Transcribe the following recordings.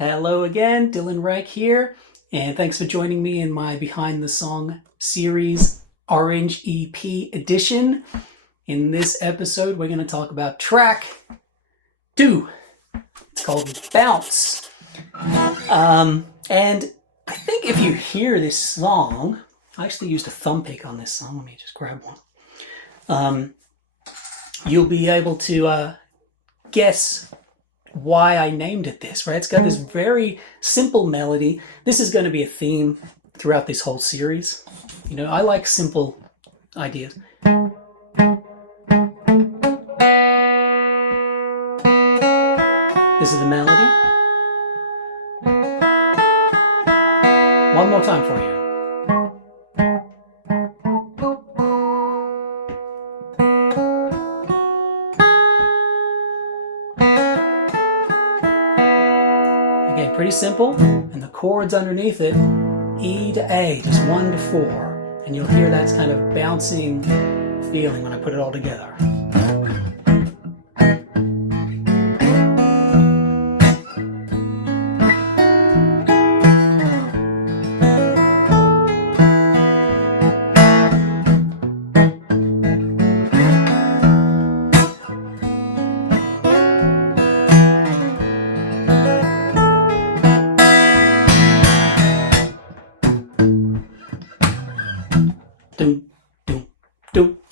Hello again, Dylan Reich here, and thanks for joining me in my Behind the Song series Orange EP edition. In this episode, we're going to talk about track 2. It's called Bounce. And I think if you hear this song, I actually used a thumb pick on this song. Let me just grab one. You'll be able to guess why I named it this, right? It's got this very simple melody. This is going to be a theme throughout this whole series. You know, I like simple ideas. This is the melody. One more time for you. Again, pretty simple, and the chords underneath it, E to A, just 1 to 4, and you'll hear that's kind of bouncing feeling when I put it all together.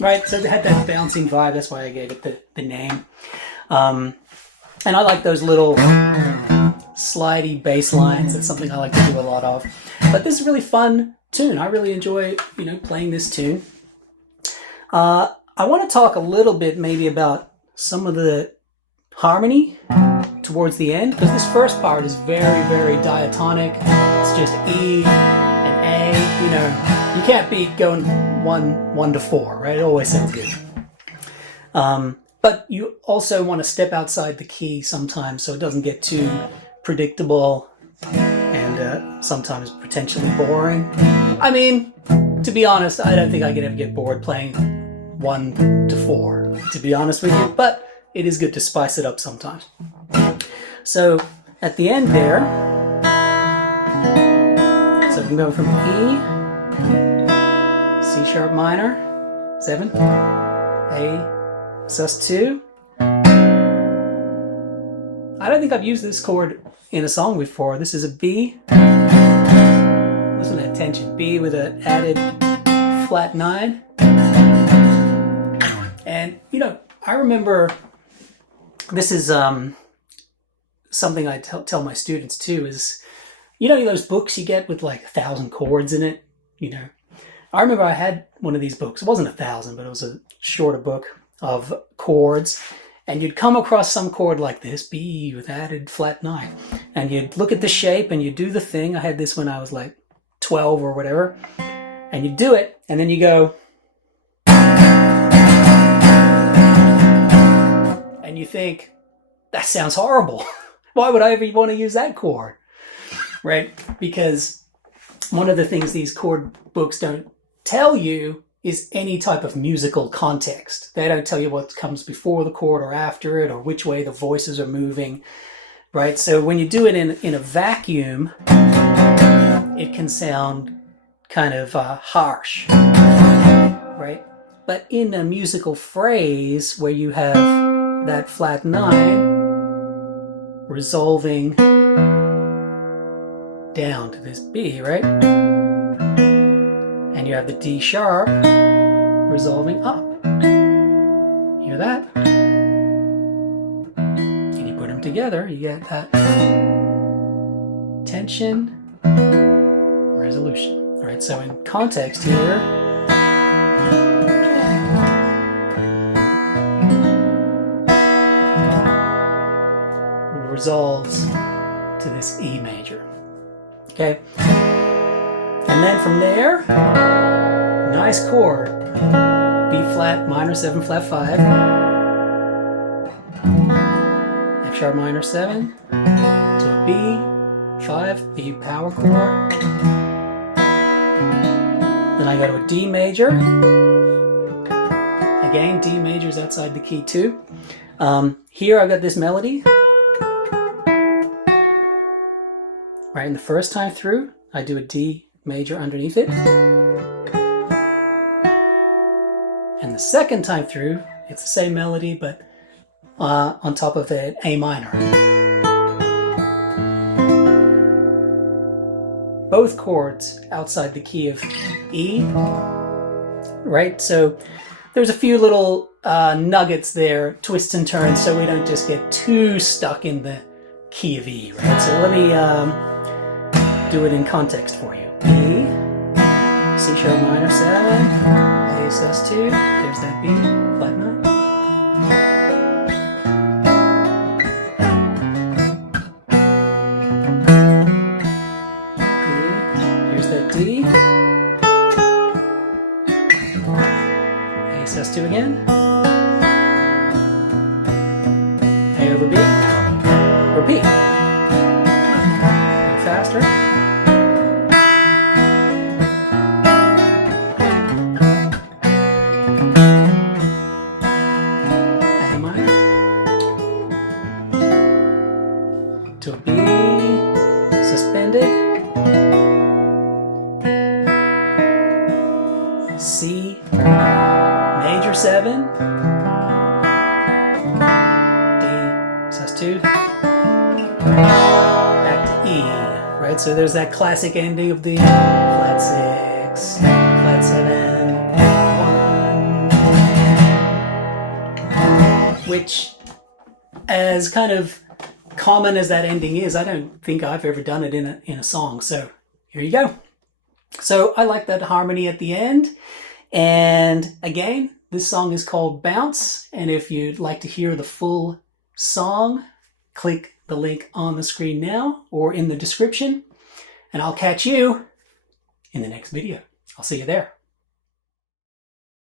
Right, so it had that bouncing vibe. That's why I gave it the name. And I like those little slidey bass lines. That's something I like to do a lot of. But this is a really fun tune. I really enjoy, playing this tune. I want to talk a little bit maybe about some of the harmony towards the end, because this first part is very, very diatonic. It's just E and A. You can't be going 1 to 4, right? It always sounds good. But you also want to step outside the key sometimes so it doesn't get too predictable and sometimes potentially boring. I mean, to be honest, I don't think I could ever get bored playing 1 to 4, to be honest with you, but it is good to spice it up sometimes. So at the end there, so we can go from E, C sharp minor, 7, A, sus2. I don't think I've used this chord in a song before. This is a B. Listen to that tension. B with an added flat 9. And, I remember this is something I tell my students too is, those books you get with like 1,000 chords in it, I remember I had one of these books. It wasn't 1,000, but it was a shorter book of chords. And you'd come across some chord like this, B with added flat 9. And you'd look at the shape and you'd do the thing. I had this when I was like 12 or whatever. And you do it, and then you go. And you think, that sounds horrible. Why would I ever want to use that chord? Right? Because one of the things these chord books don't tell you is any type of musical context. They don't tell you what comes before the chord or after it or which way the voices are moving, right? So when you do it in a vacuum, it can sound kind of harsh, right? But in a musical phrase where you have that flat 9 resolving down to this B, right? And you have the D sharp resolving up. Hear that? And you put them together, you get that tension, resolution. All right, so in context here, it resolves to this E major. Okay? And then from there, nice chord, B flat minor 7 flat 5, F sharp minor 7 to a B 5, B power chord. Then I go to a D major. Again, D major is outside the key too. Here I've got this melody. Right, and the first time through, I do a D major underneath it. And the second time through, it's the same melody, but on top of an A minor. Both chords outside the key of E, right? So there's a few little nuggets there, twists and turns, so we don't just get too stuck in the key of E, right? So let me do it in context for you. E, C sharp minor 7, A sus2, there's that B, flat 9. Here's that D, A sus2 again, A over B, repeat. Faster. A minor to a B, suspended, C major 7, D sus2, back to E, right? So there's that classic ending of the flat 6, flat 7, 1, which, as kind of common as that ending is, I don't think I've ever done it in a song. So here you go. So I like that harmony at the end. And again, this song is called Bounce. And if you'd like to hear the full song, click the link on the screen now or in the description. And I'll catch you in the next video. I'll see you there.